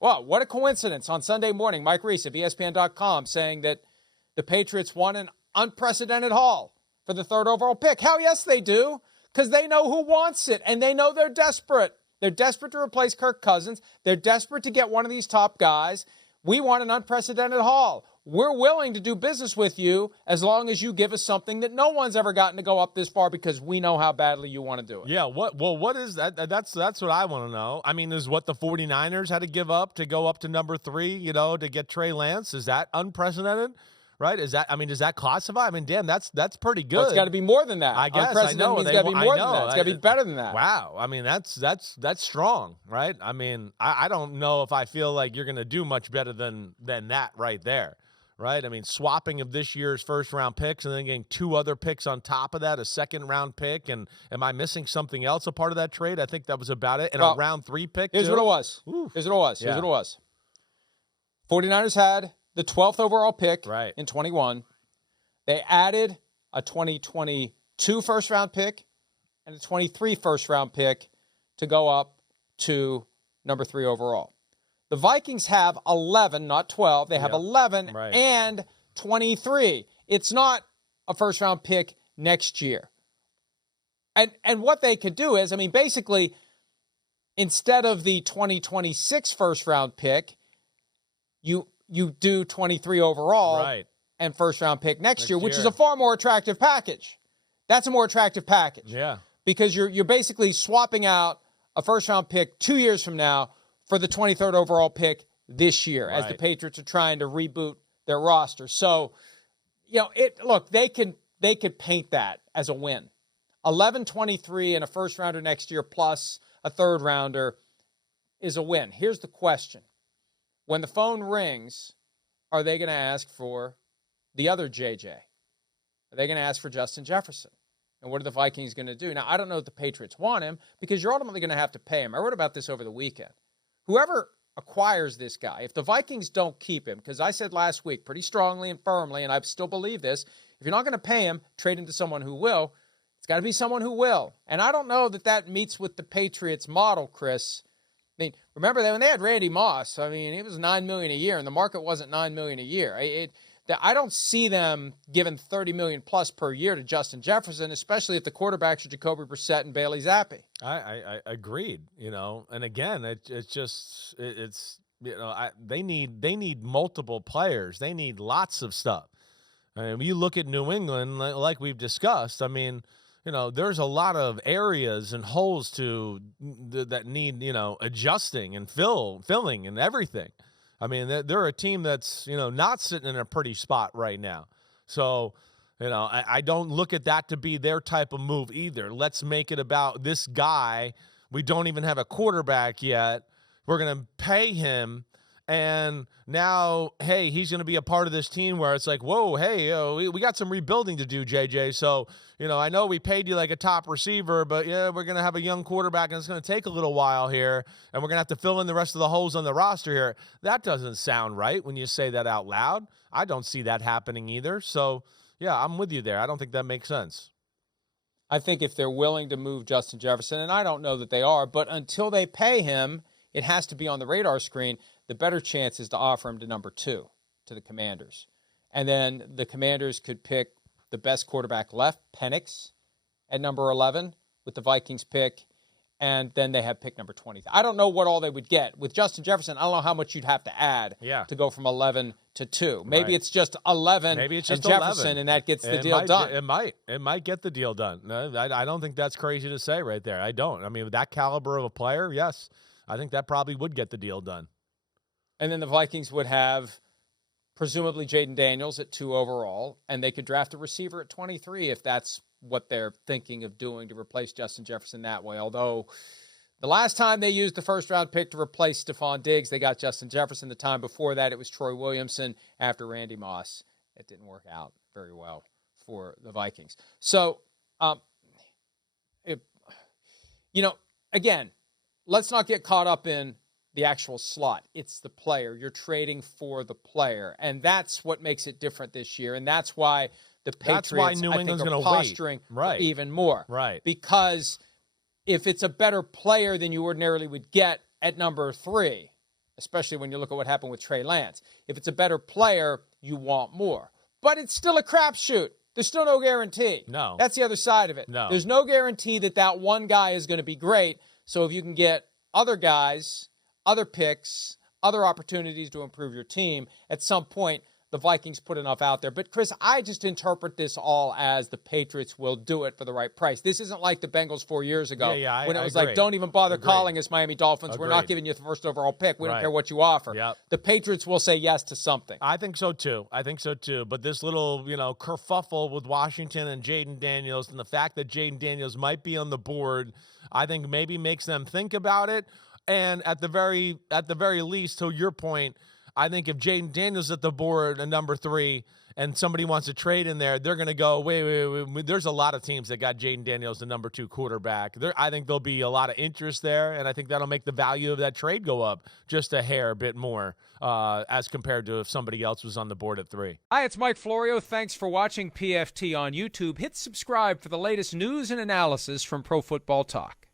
Well, what a coincidence. On Sunday morning, Mike Reese of ESPN.com saying that the Patriots won an unprecedented haul for the 3rd overall pick. Hell yes, they do, because they know who wants it, and they know they're desperate. They're desperate to replace Kirk Cousins. They're desperate to get one of these top guys. We want an unprecedented haul. We're willing to do business with you as long as you give us something that no one's ever gotten to go up this far, because we know how badly you want to do it. Yeah, what is that? That's what I want to know. I mean, is what the 49ers had to give up to go up to number 3, to get Trey Lance? Is that unprecedented? Right? Does that classify? I mean, damn, that's pretty good. Well, it's got to be more than that. I guess. I know. It's got to be more than that. It's got to be better than that. Wow. I mean, that's strong, right? I mean, I don't know if I feel like you're going to do much better than that right there, right? I mean, swapping of this year's first-round picks and then getting 2 other picks on top of that, a second-round pick, and am I missing something else a part of that trade? I think that was about it. And a round 3 pick, Here's what it was. Here's what it was. 49ers had the 12th overall pick in 21. They added a 2022 first-round pick and a 23 first-round pick to go up to number 3 overall. The Vikings have 11, not 12. They have 11 and 23. It's not a first-round pick next year. And what they could do is, I mean, basically, instead of the 2026 first-round pick, you do 23 overall and first-round pick next year, which is a far more attractive package. That's a more attractive package. Yeah. Because you're basically swapping out a first-round pick 2 years from now for the 23rd overall pick this year, as the Patriots are trying to reboot their roster. So, look, they could paint that as a win. 11-23 and a first-rounder next year plus a third-rounder is a win. Here's the question. When the phone rings, are they going to ask for the other JJ? Are they going to ask for Justin Jefferson? And what are the Vikings going to do? Now, I don't know if the Patriots want him, because you're ultimately going to have to pay him. I wrote about this over the weekend. Whoever acquires this guy, if the Vikings don't keep him, because I said last week pretty strongly and firmly, and I still believe this, if you're not going to pay him, trade him to someone who will. It's got to be someone who will. And I don't know that meets with the Patriots model, Chris. I mean, remember that when they had Randy Moss, I mean, it was $9 million a year, and the market wasn't $9 million a year. I don't see them giving $30 million plus per year to Justin Jefferson, especially if the quarterbacks are Jacoby Brissett and Bailey Zappi. I agreed. And again, they need multiple players. They need lots of stuff. I mean, when you look at New England, like we've discussed, I mean, there's a lot of areas and holes that need, adjusting and filling and everything. I mean, they're a team that's, not sitting in a pretty spot right now. So, I don't look at that to be their type of move either. Let's make it about this guy. We don't even have a quarterback yet. We're going to pay him. And now, hey, he's going to be a part of this team where it's like, whoa, hey, we got some rebuilding to do, JJ. So, I know we paid you like a top receiver, but yeah, we're going to have a young quarterback, and it's going to take a little while here, and we're going to have to fill in the rest of the holes on the roster here. That doesn't sound right when you say that out loud. I don't see that happening either. So, yeah, I'm with you there. I don't think that makes sense. I think if they're willing to move Justin Jefferson, and I don't know that they are, but until they pay him, it has to be on the radar screen. The better chance is to offer him to number 2, to the Commanders. And then the Commanders could pick the best quarterback left, Penix, at number 11 with the Vikings pick. And then they have pick number 20. I don't know what all they would get. With Justin Jefferson, I don't know how much you'd have to add to go from 11 to 2. Maybe it's just 11 and Jefferson, 11. And that gets the deal done. It might get the deal done. No, I don't think that's crazy to say right there. I don't. I mean, with that caliber of a player, yes, I think that probably would get the deal done. And then the Vikings would have presumably Jaden Daniels at 2 overall, and they could draft a receiver at 23 if that's what they're thinking of doing to replace Justin Jefferson that way. Although the last time they used the first-round pick to replace Stephon Diggs, they got Justin Jefferson. The time before that, it was Troy Williamson after Randy Moss. It didn't work out very well for the Vikings. So, again, let's not get caught up in the actual slot. It's the player. You're trading for the player. And that's what makes it different this year. And that's why the Patriots, I think, are posturing even more. Right. Because if it's a better player than you ordinarily would get at number 3, especially when you look at what happened with Trey Lance. If it's a better player, you want more. But it's still a crapshoot. There's still no guarantee. No. That's the other side of it. No. There's no guarantee that one guy is going to be great. So if you can get other guys, other picks, other opportunities to improve your team, at some point, the Vikings put enough out there. But, Chris, I just interpret this all as the Patriots will do it for the right price. This isn't like the Bengals 4 years ago when it was like, don't even bother calling us Miami Dolphins. We're not giving you the first overall pick. We don't care what you offer. Yep. The Patriots will say yes to something. I think so, too. But this little, kerfuffle with Washington and Jaden Daniels and the fact that Jaden Daniels might be on the board, I think maybe makes them think about it. And at the very least, to your point, I think if Jaden Daniels at the board at number 3 and somebody wants to trade in there, they're going to go, wait. There's a lot of teams that got Jaden Daniels the number 2 quarterback. I think there'll be a lot of interest there, and I think that'll make the value of that trade go up just a hair bit more as compared to if somebody else was on the board at 3. Hi, it's Mike Florio. Thanks for watching PFT on YouTube. Hit subscribe for the latest news and analysis from Pro Football Talk.